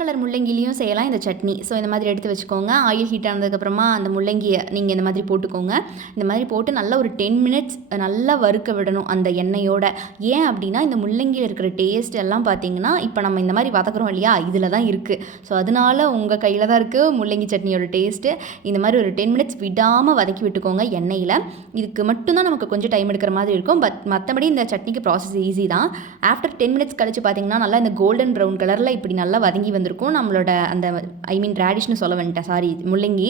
Colour முள்ளங்கிலையும் செய்யலாம் இந்த chutney. So இந்த மாதிரி எடுத்து வச்சுக்கோங்க. ஆயில் ஹீட் ஆனதுக்கப்புறமா அந்த முள்ளங்கியை நீங்கள் இந்த மாதிரி போட்டுக்கோங்க. இந்த மாதிரி போட்டு நல்லா ஒரு 10 மினிட்ஸ் நல்லா வறுக்க விடணும் அந்த எண்ணெயோட. ஏன் அப்படின்னா இந்த முள்ளங்கியில் இருக்கிற டேஸ்ட் எல்லாம் பார்த்தீங்கன்னா இப்போ நம்ம இந்த மாதிரி வதக்குறோம் இல்லையா, இதில் தான் இருக்குது. ஸோ அதனால உங்கள் கையில் தான் இருக்குது முள்ளங்கி சட்னியோட டேஸ்ட்டு. இந்த மாதிரி ஒரு 10 மினிட்ஸ் விடாமல் வதக்கி விட்டுக்கோங்க எண்ணெயில். இதுக்கு மட்டும்தான் நமக்கு கொஞ்சம் டைம் எடுக்கிற மாதிரி இருக்கும். பட் மற்றபடி இந்த சட்னிக்கு ப்ராசஸ் ஈஸி தான். ஆஃப்டர் 10 மினிட்ஸ் கழிச்சு பார்த்தீங்கன்னா நல்லா இந்த கோல்டன் ப்ரௌன் கலரில் இப்படி நல்லா வதங்கி வந்திருக்கும் நம்மளோட அந்த ரேடிஷ்னு சொல்ல வந்துட்டேன், சாரி, முள்ளங்கி.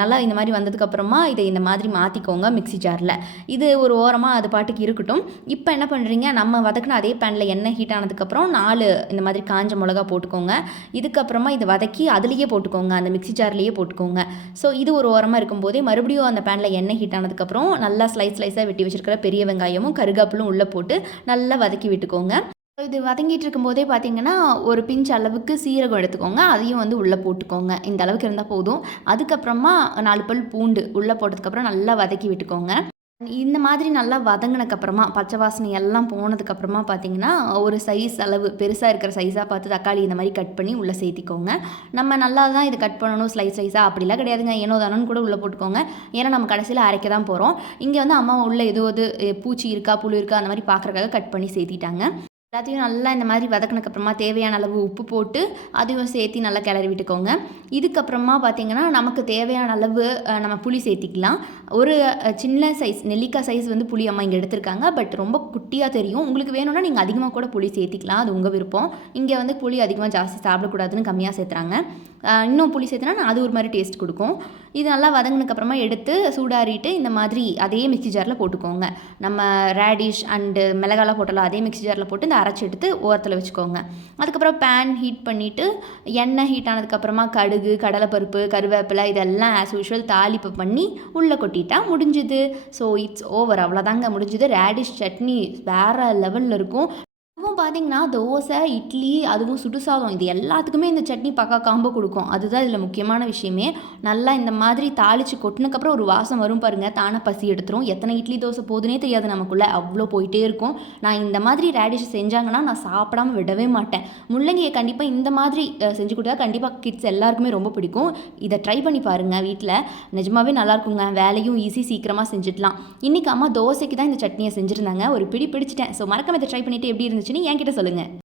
நல்லா இந்த மாதிரி வந்ததுக்கப்புறமா இதை இந்த மாதிரி மாற்றிக்கோங்க மிக்ஸி ஜாரில். இது ஒரு ஓரமாக அது பாட்டுக்கு இருக்கட்டும். இப்போ என்ன பண்ணுறீங்க, நம்ம வதக்கின அதே பேனில் எண்ணெய் ஹீட் ஆனதுக்கப்புறம் 4 இந்த மாதிரி காஞ்ச மிளகா போட்டுக்கோங்க. இதுக்கப்புறமா இதை வதக்கி அதுலேயே போட்டுக்கோங்க, அந்த மிக்ஸி ஜார்லேயே போட்டுக்கோங்க. ஸோ இது ஒரு ஓரமாக இருக்கும்போதே மறுபடியும் அந்த பேனில் எண்ணெய் ஹீட் ஆனதுக்கப்புறம் நல்லா ஸ்லைஸாக வெட்டி வச்சுருக்கிற பெரிய வெங்காயமும் கருகாப்பிலும் உள்ளே போட்டு நல்லா வதக்கி விட்டுக்கோங்க. இது வதங்கிட்டு இருக்கும்போதே பார்த்தீங்கன்னா ஒரு பிஞ்ச் அளவுக்கு சீரகம் எடுத்துக்கோங்க, அதையும் வந்து உள்ளே போட்டுக்கோங்க. இந்த அளவுக்கு இருந்தால் போதும். அதுக்கப்புறமா 4 பல் பூண்டு உள்ளே போட்டதுக்கப்புறம் நல்லா வதக்கி விட்டுக்கோங்க. இந்த மாதிரி நல்லா வதங்கினதுக்கப்புறமா பச்சை வாசனை எல்லாம் போனதுக்கப்புறமா பார்த்தீங்கன்னா ஒரு சைஸ் அளவு பெருசாக இருக்கிற சைஸாக பார்த்து தக்காளி இந்த மாதிரி கட் பண்ணி உள்ளே சேர்த்திக்கோங்க. நம்ம நல்லா தான் இது கட் பண்ணணும் ஸ்லைஸாக அப்படிலாம் கிடையாதுங்க, ஏனோ தானோன்னு கூட உள்ளே போட்டுக்கோங்க. ஏன்னா நம்ம கடைசியில் அரைக்க தான் போகிறோம். இங்கே வந்து அம்மா உள்ளே ஏதோ பூச்சி இருக்கா புழு இருக்கா அந்த மாதிரி பார்க்குறக்காக கட் பண்ணி சேர்த்திட்டாங்க. எல்லாத்தையும் நல்லா இந்த மாதிரி வதக்கினதுக்கப்புறமா தேவையான அளவு உப்பு போட்டு அதையும் சேர்த்து நல்லா கிளறி விட்டுக்கோங்க. இதுக்கப்புறமா பார்த்திங்கன்னா நமக்கு தேவையான அளவு நம்ம புளி சேர்த்திக்கலாம். ஒரு சின்ன சைஸ் நெல்லிக்காய் சைஸ் வந்து புளி அம்மா இங்கே எடுத்திருக்காங்க. பட் ரொம்ப குட்டியாக தெரியும். உங்களுக்கு வேணும்னா நீங்கள் அதிகமாக கூட புளி சேர்த்திக்கலாம், அது உங்கள் விருப்பம். இங்கே வந்து புளி அதிகமாக ஜாஸ்தி சாப்பிடக்கூடாதுன்னு கம்மியாக சேர்த்துறாங்க. இன்னும் புளி சேர்த்துனா அது ஒரு மாதிரி டேஸ்ட் கொடுக்கும். இது நல்லா வதங்கினதுக்கப்புறமா எடுத்து சூடாறிட்டு இந்த மாதிரி அதே மிக்ஸி ஜாரில் போட்டுக்கோங்க. நம்ம ரேடிஷ் அண்டு மிளகாலாம் போட்டலாம் அதே மிக்ஸி ஜாரில் போட்டு இந்த அரைச்சி எடுத்து ஓரத்தில் வச்சுக்கோங்க. அதுக்கப்புறம் பேன் ஹீட் பண்ணிவிட்டு எண்ணெய் ஹீட் ஆனதுக்கப்புறமா கடுகு, கடலைப்பருப்பு, கருவேப்பிலை இதெல்லாம் ஆஸ் யூஷுவல் தாளிப்பு பண்ணி உள்ளே கொட்டிட்டா முடிஞ்சுது. ஸோ இட்ஸ் ஓவர், அவ்வளோதாங்க முடிஞ்சுது. ரேடிஷ் சட்னி வேறு லெவலில் இருக்கும். அதுவும் பார்த்தீங்கன்னா தோசை, இட்லி, அதுவும் சுடுசாதம் இது எல்லாத்துக்குமே இந்த சட்னி பக்கா காம்போ கொடுக்கும். அதுதான் இதில் முக்கியமான விஷயமே. நல்லா இந்த மாதிரி தாளித்து கொட்டினதுக்கப்புறம் ஒரு வாசம் வரும் பாருங்கள், தானே பசி எடுத்துரும். எத்தனை இட்லி தோசை போதுனே தெரியாது நமக்குள்ளே, அவ்வளோ போயிட்டே இருக்கும். நான் இந்த மாதிரி ரேடிஷ் செஞ்சாங்கன்னா நான் சாப்பிடாமல் விடவே மாட்டேன். முள்ளங்கியை கண்டிப்பாக இந்த மாதிரி செஞ்சு கொடுத்தா கண்டிப்பாக கிட்ஸ் எல்லாருக்குமே ரொம்ப பிடிக்கும். இதை ட்ரை பண்ணி பாருங்கள் வீட்டில், நிஜமாகவே நல்லாயிருக்குங்க. வேலையும் ஈஸி, சீக்கிரமாக செஞ்சுடலாம். இன்றைக்கி அம்மா தோசைக்கு தான் இந்த சட்னியை செஞ்சுருந்தாங்க. ஒரு பிடி பிடிச்சிட்டேன். ஸோ மறக்காம இதை ட்ரை பண்ணிவிட்டு எப்படி இருந்துச்சுன்னு என்கிட்ட சொல்லுங்கள்.